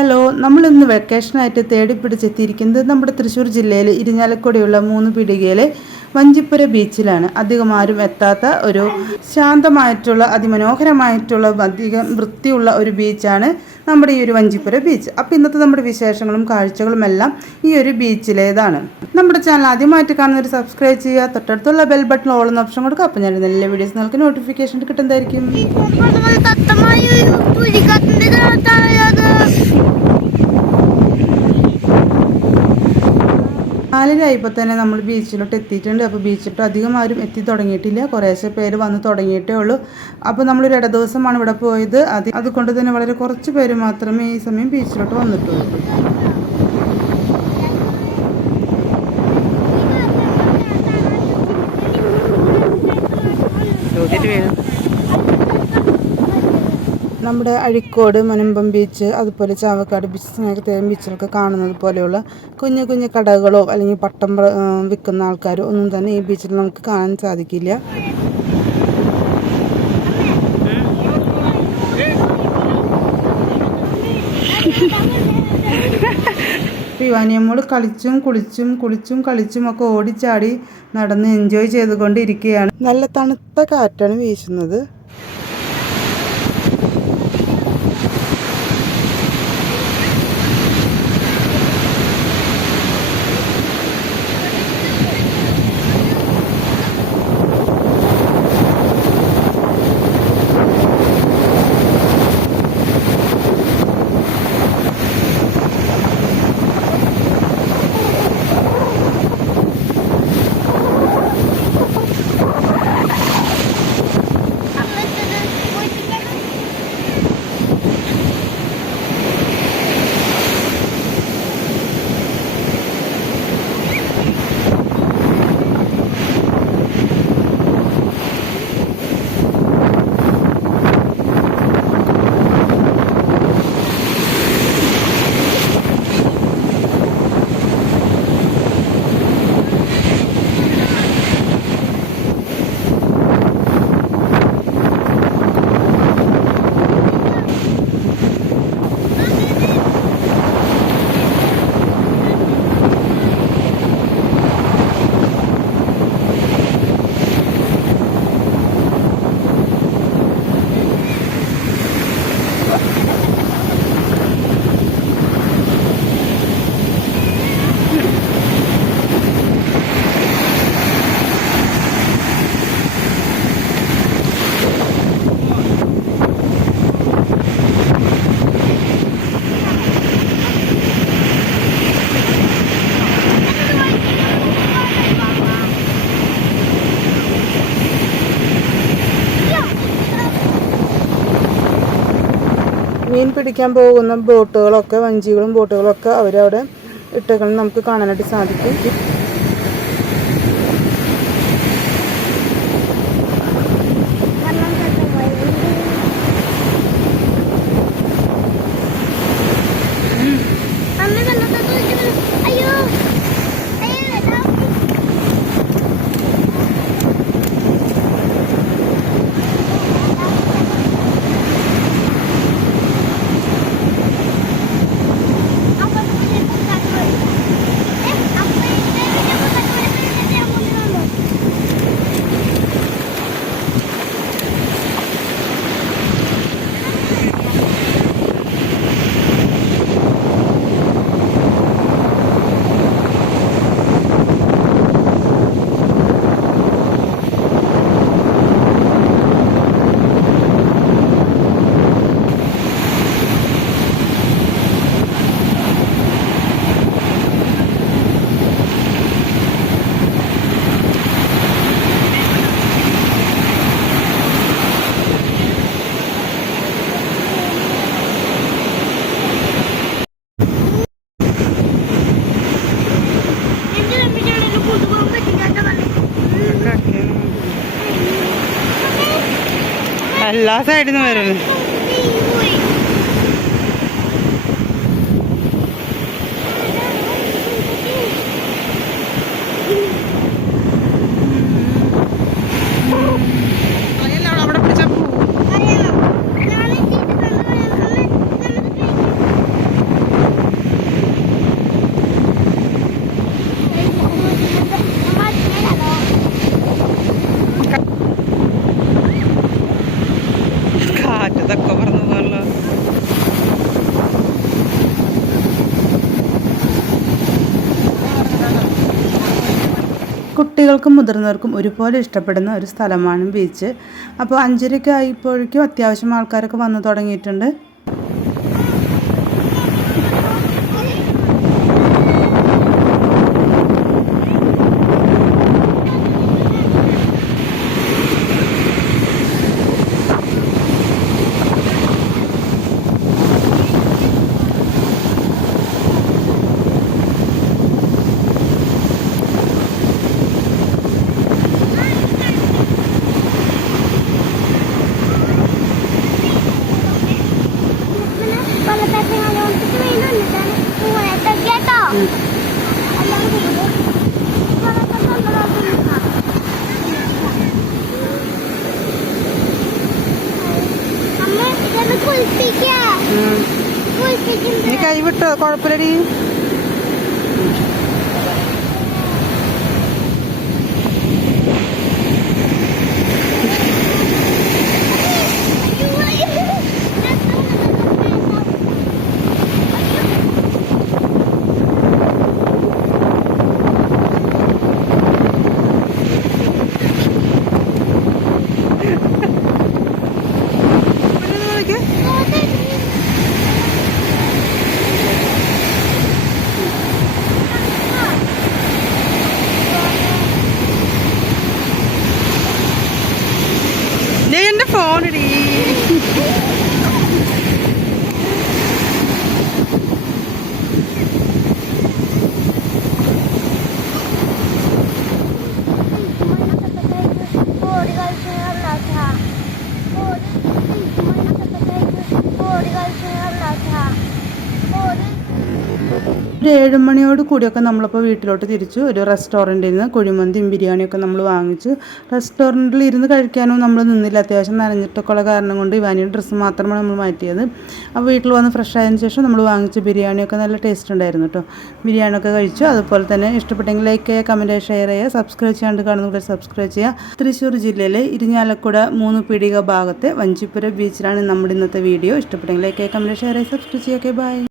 Hello, നമ്മളിന്ന് വെക്കേഷനായിട്ട് തേടിപ്പിടിച്ചെത്തിയിരിക്കുന്നത് നമ്മുടെ തൃശ്ശൂർ ജില്ലയിലെ ഇരിഞ്ഞാലക്കുടയുള്ള 3 പീടികയിലെ വഞ്ചിപ്പുര ബീച്ചിലാണ്. അധികം ആരും എത്താത്ത ഒരു ശാന്തമായിട്ടുള്ള അതിമനോഹരമായിട്ടുള്ള അധികം വൃത്തിയുള്ള ഒരു ബീച്ചാണ് നമ്മുടെ ഈ ഒരു വഞ്ചിപ്പുര ബീച്ച്. അപ്പോൾ ഇന്നത്തെ നമ്മുടെ വിശേഷങ്ങളും കാഴ്ചകളും എല്ലാം ഈ ഒരു ബീച്ചിലേതാണ്. നമ്മുടെ ചാനൽ ആദ്യമായിട്ട് കാണുന്നവർ സബ്സ്ക്രൈബ് ചെയ്യുക, തൊട്ടടുത്തുള്ള ബെൽ ബട്ടൺ ഓൾ എന്ന ഓപ്ഷൻ കൊടുക്കുക. അപ്പോൾ ഞാൻ നല്ല വീഡിയോസ് നിങ്ങൾക്ക് നോട്ടിഫിക്കേഷൻ കിട്ടുന്നതായിരിക്കും. 4:00 തന്നെ നമ്മൾ ബീച്ചിലോട്ട് എത്തിയിട്ടുണ്ട്. അപ്പോൾ ബീച്ചിലോട്ട് അധികം ആരും എത്തി തുടങ്ങിയിട്ടില്ല, കുറേശ്ശെ പേര് വന്ന് തുടങ്ങിയിട്ടേ ഉള്ളൂ. അപ്പോൾ നമ്മളൊരു ഇട ദിവസമാണ് ഇവിടെ പോയത്. അതുകൊണ്ട് തന്നെ വളരെ കുറച്ച് പേര് മാത്രമേ ഈ സമയം ബീച്ചിലോട്ട് വന്നിട്ടുള്ളൂ. നമ്മുടെ അഴീക്കോട്, മുനമ്പം ബീച്ച്, അതുപോലെ ചാവക്കാട് ബീച്ച്, സ്നേഹത്തേയും ബീച്ചിലൊക്കെ കാണുന്നത് പോലെയുള്ള കുഞ്ഞു കുഞ്ഞു കടകളോ അല്ലെങ്കിൽ പട്ടം വിൽക്കുന്ന ആൾക്കാരോ ഒന്നും തന്നെ ഈ ബീച്ചിൽ നമുക്ക് കാണാൻ സാധിക്കില്ല. ശിവാനിയമ്മോട് കുളിച്ചും കളിച്ചും ഒക്കെ ഓടിച്ചാടി നടന്ന് എൻജോയ് ചെയ്തുകൊണ്ടിരിക്കുകയാണ്. നല്ല തണുത്ത കാറ്റാണ് വീശുന്നത്. മീൻ പിടിക്കാൻ പോകുന്ന ബോട്ടുകളൊക്കെ, വഞ്ചികളും ബോട്ടുകളൊക്കെ അവരവിടെ ഇട്ടേക്കണം നമുക്ക് കാണാനായിട്ട് സാധിക്കും. എല്ലാ സൈഡിൽ നിന്ന് വരുന്നു. കുട്ടികൾക്കും മുതിർന്നവർക്കും ഒരുപോലെ ഇഷ്ടപ്പെടുന്ന ഒരു സ്ഥലമാണ് ബീച്ച്. അപ്പോൾ 5:30 ആയപ്പോഴേക്കും അത്യാവശ്യം ആൾക്കാരൊക്കെ വന്നു തുടങ്ങിയിട്ടുണ്ട്. നീ കൈവിട്ടോ? കുഴപ്പമില്ലടി. എന്റെ ഫോണിടി. ഒരു 7 മണിയോട് കൂടിയൊക്കെ നമ്മളിപ്പോൾ വീട്ടിലോട്ട് തിരിച്ചു. ഒരു റെസ്റ്റോറൻറ്റിൽ നിന്ന് കുഴിമന്തിയും ബിരിയാണിയൊക്കെ നമ്മൾ വാങ്ങിച്ചു. റെസ്റ്റോറൻറ്റിൽ ഇരുന്ന് കഴിക്കാനും നമ്മൾ നിന്നില്ല. അത്യാവശ്യം നനഞ്ഞിട്ടൊക്കെ ഉള്ള കാരണം കൊണ്ട് ഇവാനിയുടെ ഡ്രസ്സ് മാത്രമാണ് നമ്മൾ മാറ്റിയത്. അപ്പോൾ വീട്ടിൽ വന്ന് ഫ്രഷ് ആയതിനു ശേഷം നമ്മൾ വാങ്ങിച്ച ബിരിയാണിയൊക്കെ നല്ല ടേസ്റ്റ് ഉണ്ടായിരുന്നു കേട്ടോ. ബിരിയാണിയൊക്കെ കഴിച്ചു. അതുപോലെ തന്നെ ഇഷ്ടപ്പെട്ടെങ്കിൽ ലൈക്ക് ചെയ്യുക, കമൻറ്റ് ചെയ്യുക, ഷെയർ ചെയ്യുക. സബ്സ്ക്രൈബ് ചെയ്യാണ്ട് കാണുന്നവരെ സബ്സ്ക്രൈബ് ചെയ്യുക. തൃശ്ശൂർ ജില്ലയിലെ ഇരിഞ്ഞാലക്കുട 3 പീടിക ഭാഗത്തെ വഞ്ചിപ്പുര ബീച്ചിലാണ് നമ്മുടെ ഇന്നത്തെ വീഡിയോ. ഇഷ്ടപ്പെട്ടെങ്കിൽ ലൈക്ക് ചെയ്യുക, കമൻറ്റ് ചെയ്യുക, ഷെയർ ചെയ്യുക, സബ്സ്ക്രൈബ് ചെയ്യുക. ബൈ.